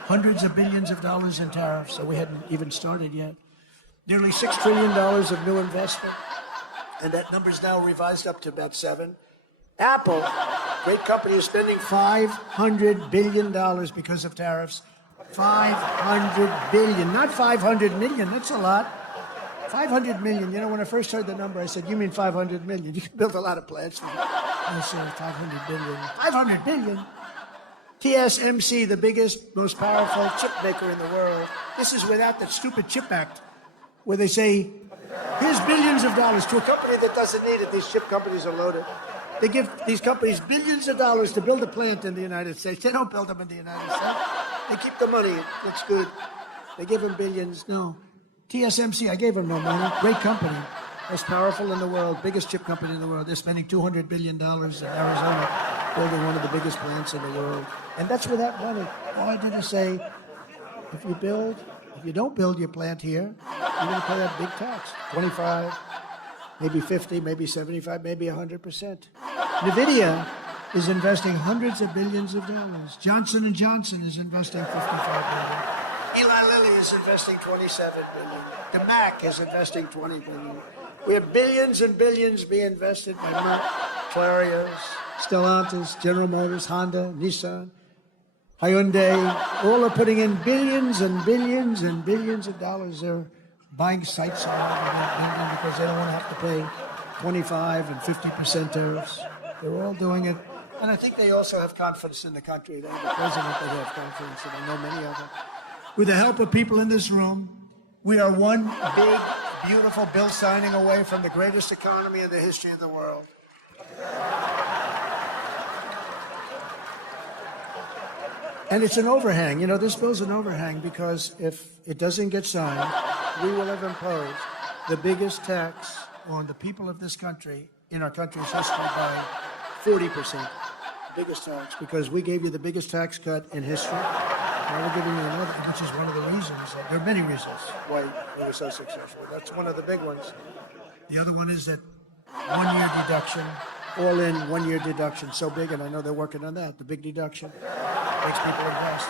hundreds of billions of dollars in tariffs, so we hadn't even started yet. Nearly $6 trillion of new investment, and that number's now revised up to about 7. Apple, great company, is spending $500 billion because of tariffs. 500 billion, not 500 million. That's a lot. 500 million. When I first heard the number, I said, "You mean 500 million? You can build a lot of plants." I said, 500 billion. 500 billion. TSMC, the biggest, most powerful chip maker in the world. This is without that stupid Chip Act, where they say, "Here's billions of dollars to a company that doesn't need it." These chip companies are loaded. They give these companies billions of dollars to build a plant in the United States. They don't build them in the United States. They keep the money. It looks good. They give them billions. No. TSMC, I gave them no money. Great company. Most powerful in the world. Biggest chip company in the world. They're spending $200 billion in Arizona building one of the biggest plants in the world. And that's without money. All I did is say, if you don't build your plant here, you're going to pay that big tax. 25, maybe 50, maybe 75, maybe 100%. NVIDIA is investing hundreds of billions of dollars. Johnson & Johnson is investing $55 billion. Eli Lilly is investing $27 billion. The MAC is investing $20 billion. We have billions and billions being invested by Merck, Clarios, Stellantis, General Motors, Honda, Nissan, Hyundai. All are putting in billions and billions and billions of dollars. They're buying sites all over that building because they don't want to have to pay 25 and 50% tariffs. They're all doing it. And I think they also have confidence in the country. They have a president that they have confidence in. I know many of them. With the help of people in this room, we are one big, beautiful bill signing away from the greatest economy in the history of the world. And it's an overhang. You know, this bill's an overhang because if it doesn't get signed, we will have imposed the biggest tax on the people of this country in our country's history by 40%. Biggest tax, because we gave you the biggest tax cut in history. Now we're giving you another, which is one of the reasons. There are many reasons why we were so successful. That's one of the big ones. The other one is that 1 year deduction, all in 1 year deduction, so big, and I know they're working on that, the big deduction. Makes people invest.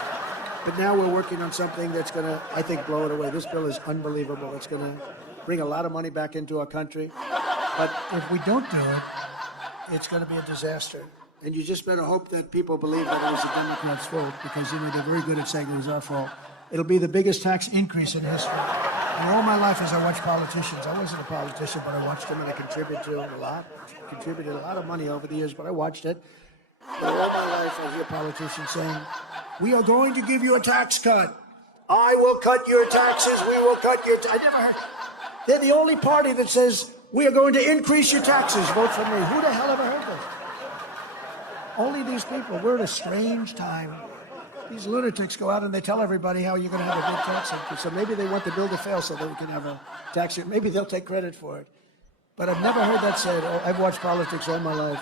But now we're working on something that's going to, I think, blow it away. This bill is unbelievable. It's going to bring a lot of money back into our country. But if we don't do it, it's going to be a disaster. And you just better hope that people believe that it was the Democrats' fault, because, you know, they're very good at saying it was our fault. It'll be the biggest tax increase in history. And all my life as I watched politicians, I wasn't a politician, but I watched them and I contributed to them a lot. Contributed a lot of money over the years, but I watched it. But all my life I hear politicians saying, we are going to give you a tax cut. I will cut your taxes. We will cut your I never heard. They're the only party that says, we are going to increase your taxes. Vote for me. Who the hell ever heard this? Only these people. We're at a strange time. These lunatics go out and they tell everybody how you're going to have a big tax increase. So maybe they want the bill to fail so that we can have a tax increase. Maybe they'll take credit for it. But I've never heard that said. Oh, I've watched politics all my life.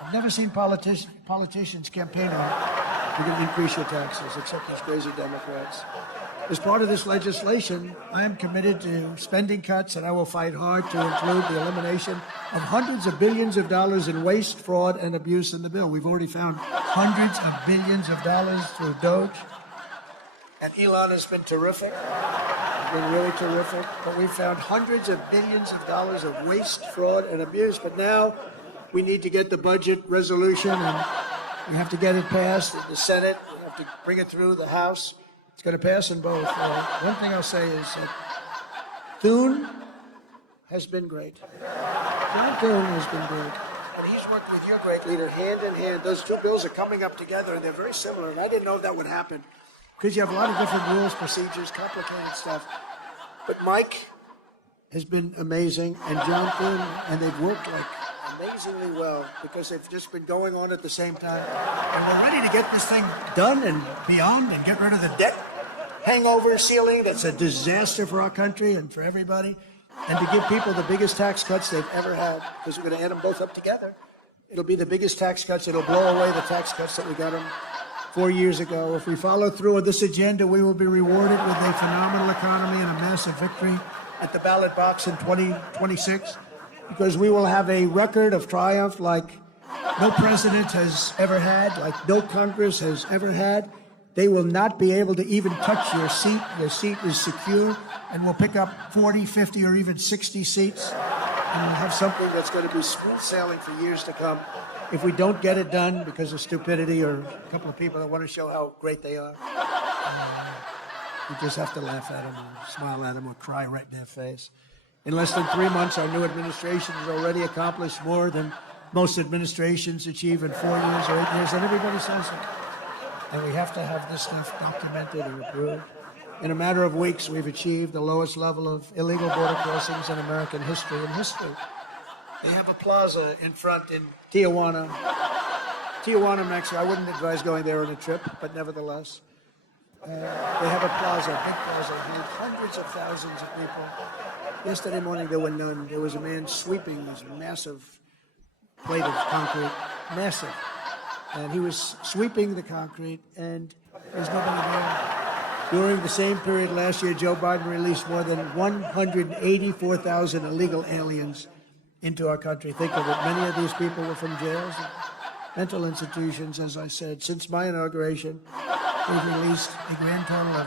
I've never seen politicians campaign on, you're going to increase your taxes, except these crazy Democrats. As part of this legislation, I am committed to spending cuts, and I will fight hard to include the elimination of hundreds of billions of dollars in waste, fraud, and abuse in the bill. We've already found hundreds of billions of dollars through Doge, and Elon has been terrific. He's been really terrific. But we've found hundreds of billions of dollars of waste, fraud, and abuse. But now we need to get the budget resolution, and we have to get it passed in the Senate. We have to bring it through the House. It's going to pass in both. One thing I'll say is that Thune has been great. John Thune has been great. And he's worked with your great leader hand in hand. Those two bills are coming up together, and they're very similar. And I didn't know that would happen because you have a lot of different rules, procedures, complicated stuff. But Mike has been amazing, and John Thune, and they've worked like amazingly well because they've just been going on at the same time. And we're ready to get this thing done and beyond and get rid of the debt hangover ceiling that's a disaster for our country and for everybody, and to give people the biggest tax cuts they've ever had, because we're going to add them both up together. It'll be the biggest tax cuts. It'll blow away the tax cuts that we got them 4 years ago. If we follow through on this agenda, we will be rewarded with a phenomenal economy and a massive victory at the ballot box in 2026. Because we will have a record of triumph like no president has ever had, like no Congress has ever had. They will not be able to even touch your seat. Your seat is secure, and we'll pick up 40, 50, or even 60 seats. And we'll have something that's going to be smooth sailing for years to come. If we don't get it done because of stupidity or a couple of people that want to show how great they are, we just have to laugh at them or smile at them or cry right in their face. In less than 3 months, our new administration has already accomplished more than most administrations achieve in 4 years or 8 years, and everybody says it. And we have to have this stuff documented and approved. In a matter of weeks, we've achieved the lowest level of illegal border crossings in American history. They have a plaza in front in Tijuana, Mexico. I wouldn't advise going there on a trip, but nevertheless. They have a plaza, a big plaza, hundreds of thousands of people. Yesterday morning, there were none. There was a man sweeping this massive plate of concrete, massive. And he was sweeping the concrete, and there's nobody there. During the same period last year, Joe Biden released more than 184,000 illegal aliens into our country. Think of it. Many of these people were from jails. mental institutions, as I said. Since my inauguration, we've released a grand total of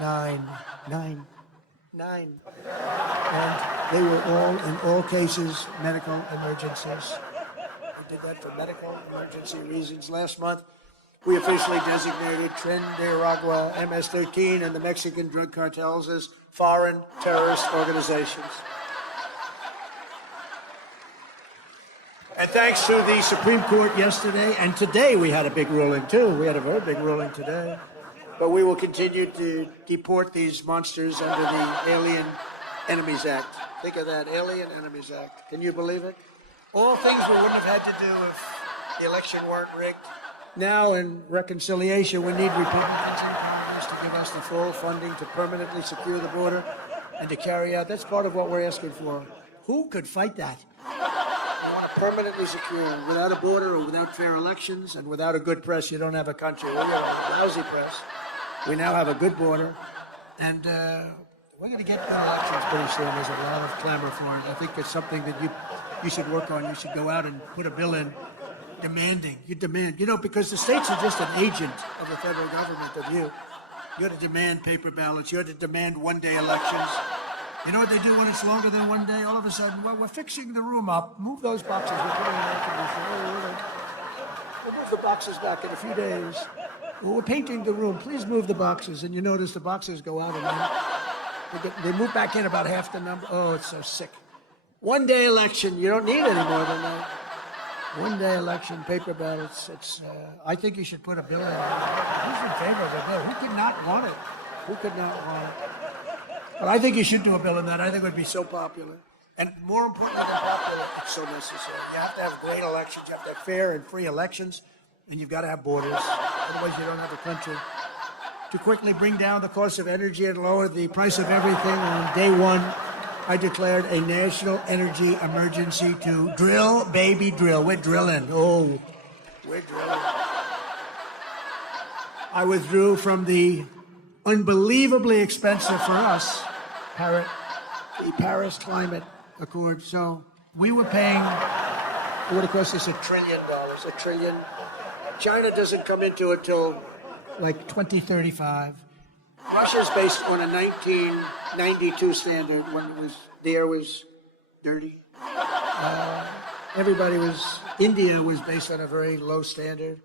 nine. And they were all, in all cases, medical emergencies. We did that for medical emergency reasons. Last month, we officially designated Tren de Aragua, MS-13, and the Mexican drug cartels as foreign terrorist organizations. And thanks to the Supreme Court yesterday, and today we had a big ruling too. We had a very big ruling today. But we will continue to deport these monsters under the Alien Enemies Act. Think of that, Alien Enemies Act. Can you believe it? All things we wouldn't have had to do if the election weren't rigged. Now, in reconciliation, we need Republicans in Congress to give us the full funding to permanently secure the border and to carry out. That's part of what we're asking for. Who could fight that? We want to permanently secure. Without a border or without fair elections and without a good press, you don't have a country. We have a lousy press. We now have a good border, and we're going to get good elections pretty soon. There's a lot of clamor for it. I think it's something that you should work on. You should go out and put a bill in demanding. You demand, because the states are just an agent of the federal government of you. You ought to demand paper ballots. You ought to demand one-day elections. You know what they do when it's longer than one day? All of a sudden, well, we're fixing the room up. Move those boxes. We're putting in air conditioning. We'll move the boxes back in a few days. Well, we're painting the room. Please move the boxes. And you notice the boxes go out and they move back in about half the number. Oh, it's so sick. One-day election. You don't need any more than that. One-day election, paper ballots. I think you should put a bill in. Who's in favor of a bill? Who could not want it? Who could not want it? But I think you should do a bill in that. I think it would be so popular. And more importantly than popular, it's so necessary. You have to have great elections. You have to have fair and free elections. And you've got to have borders. Otherwise, you don't have a country. To quickly bring down the cost of energy and lower the price of everything, on day one, I declared a national energy emergency to drill, baby, drill. We're drilling. Oh, we're drilling. I withdrew from the unbelievably expensive for us, the Paris Climate Accord. So we were paying, it would have cost us $1 trillion, $1 trillion. China doesn't come into it till like 2035. Russia's based on a 1992 standard when the air was dirty. India was based on a very low standard.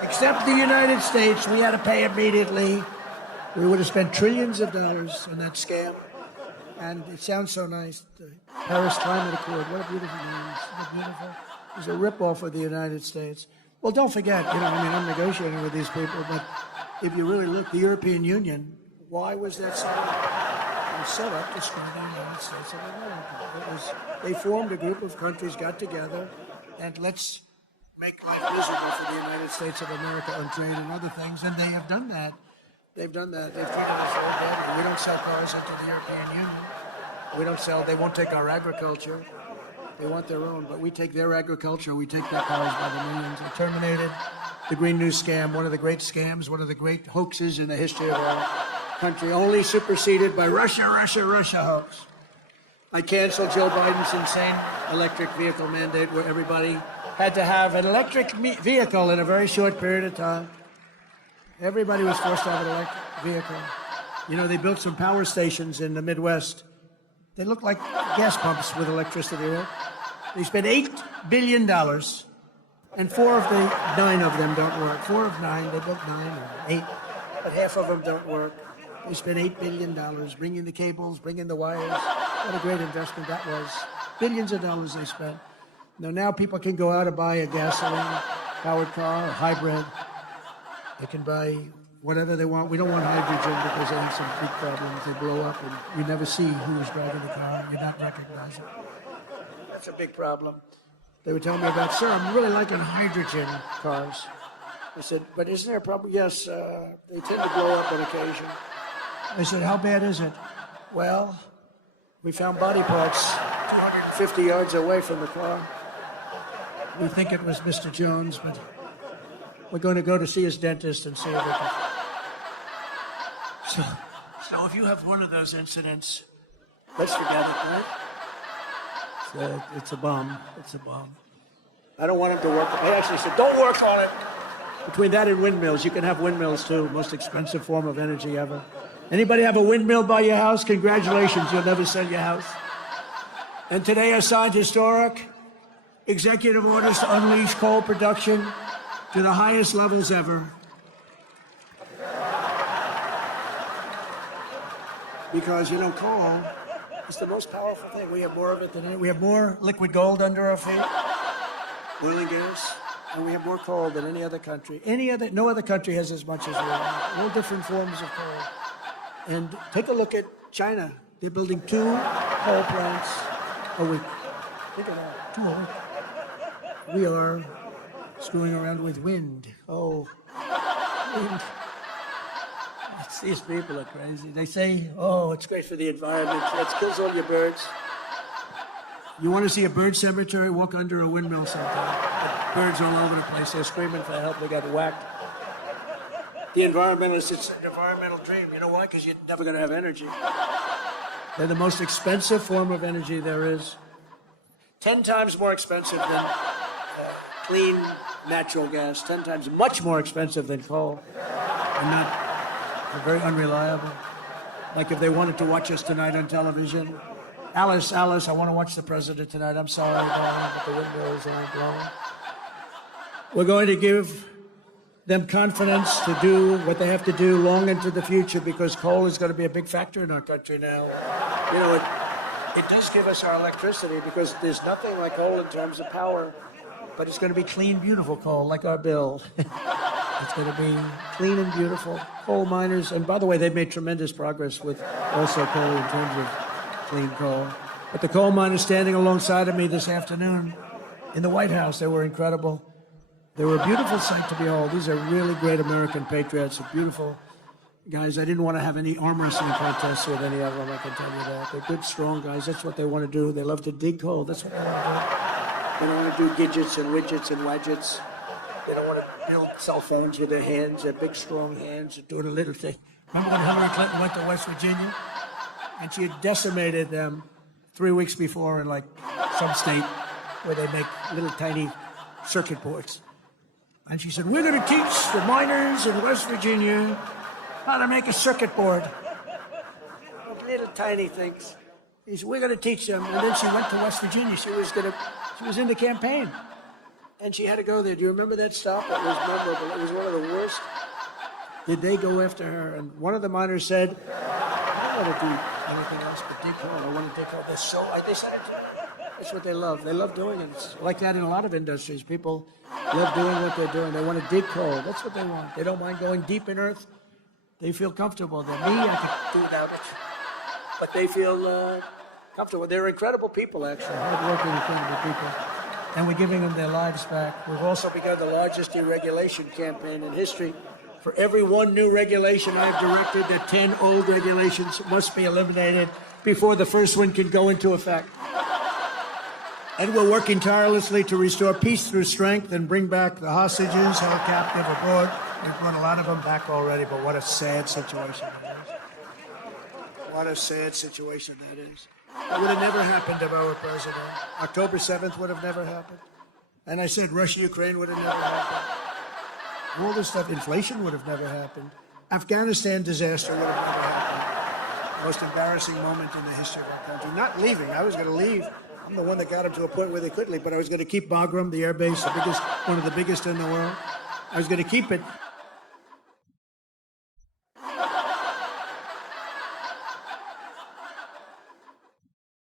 Except the United States, we had to pay immediately. We would have spent trillions of dollars on that scam. And it sounds so nice. The Paris Climate Accord, what a beautiful name. Isn't it beautiful? It's a ripoff of the United States. Well, don't forget, I'm negotiating with these people, but if you really look, the European Union, why was that set up? It was set up to screw the United States of America. They formed a group of countries, got together, and let's make life miserable for the United States of America on trade and other things, and they have done that. They've done that. They've treated us very badly. We don't sell cars into the European Union. They won't take our agriculture. They want their own, but we take their agriculture, we take their cars by the millions. They terminated the Green New Scam, one of the great scams, one of the great hoaxes in the history of our country, only superseded by Russia hoax. I canceled Joe Biden's insane electric vehicle mandate where everybody had to have an electric vehicle in a very short period of time. Everybody was forced to have an electric vehicle. They built some power stations in the Midwest. They look like gas pumps with electricity, right? They spent $8 billion, and 4 of the 9 of them don't work. 4 of 9, they built 9 or 8, but half of them don't work. They spent $8 billion bringing the cables, bringing the wires. What a great investment that was. Billions of dollars they spent. Now people can go out and buy a gasoline-powered car, a hybrid. They can buy whatever they want. We don't want hydrogen because they have some big problems. They blow up and you never see who's driving the car. You're not recognizing. That's a big problem. They were telling me about, sir, I'm really liking hydrogen cars. I said, but isn't there a problem? Yes, they tend to blow up on occasion. I said, how bad is it? Well, we found body parts 250 yards away from the car. We think it was Mr. Jones, but we're going to go to see his dentist and see if we can. So if you have one of those incidents, let's forget it, right? It's a bomb. It's a bomb. I don't want him to work. I actually said, don't work on it. Between that and windmills, you can have windmills too. Most expensive form of energy ever. Anybody have a windmill by your house? Congratulations, you'll never sell your house. And today I signed historic executive orders to unleash coal production to the highest levels ever. Because, you know, coal is the most powerful thing. We have more of it than any. We have more liquid gold under our feet, oil and gas, and we have more coal than any other country. No other country has as much as we have. All different forms of coal. And take a look at China. They're building 2 coal plants a week. Think of that, 2 a week. We are screwing around with wind. Oh, wind. These people are crazy. They say, oh, it's great for the environment. It kills all your birds. You want to see a bird cemetery? Walk under a windmill sometime. Birds all over the place. They're screaming for help. They got whacked. The environmentalists, it's an environmental dream. You know why? Because you're never going to have energy. They're the most expensive form of energy there is. 10 times more expensive than clean natural gas. 10 times much more expensive than coal. And they're very unreliable. Like if they wanted to watch us tonight on television. Alice, I want to watch the president tonight. I'm sorry, darling, but the windows aren't blowing. We're going to give them confidence to do what they have to do long into the future because coal is going to be a big factor in our country now. You know, it does give us our electricity because there's nothing like coal in terms of power, but it's going to be clean, beautiful coal, like our bill. It's going to be clean and beautiful. Coal miners, and by the way, they've made tremendous progress with also coal in terms of clean coal. But the coal miners standing alongside of me this afternoon in the White House, they were incredible. They were a beautiful sight to behold. These are really great American patriots, beautiful guys. I didn't want to have any arm wrestling contests with any of them, I can tell you that. They're good, strong guys. That's what they want to do. They love to dig coal. That's what they want to do. They don't want to do gadgets and widgets and wadgets. They don't want to build cell phones with their hands, their big, strong hands, and doing a little thing. Remember when Hillary Clinton went to West Virginia? And she had decimated them 3 weeks before in, like, some state where they make little tiny circuit boards. And she said, we're going to teach the miners in West Virginia how to make a circuit board. Little tiny things. He said, we're going to teach them. And then she went to West Virginia. She was in the campaign. And she had to go there. Do you remember that stop? It was memorable. It was one of the worst. Did they go after her? And one of the miners said, I don't want to do anything else but dig coal. I want to dig coal. They said it. That's what they love. They love doing it. It's like that in a lot of industries. People love doing what they're doing. They want to dig coal. That's what they want. They don't mind going deep in earth. They feel comfortable. Me, I could do without it. But they feel comfortable. They're incredible people, actually. Hard-working, incredible people. And we're giving them their lives back. We've also begun the largest deregulation campaign in history. For every 1 new regulation, I've directed that 10 old regulations must be eliminated before the first one can go into effect. And we're working tirelessly to restore peace through strength and bring back the hostages held captive abroad. We've brought a lot of them back already, but what a sad situation that is. What a sad situation that is. It would have never happened if I were president. October 7th would have never happened. And I said Russia-Ukraine would have never happened. All this stuff, inflation would have never happened. Afghanistan disaster would have never happened. Most embarrassing moment in the history of our country. Not leaving. I was going to leave. I'm the one that got them to a point where they could leave, but I was going to keep Bagram, the air base, one of the biggest in the world. I was going to keep it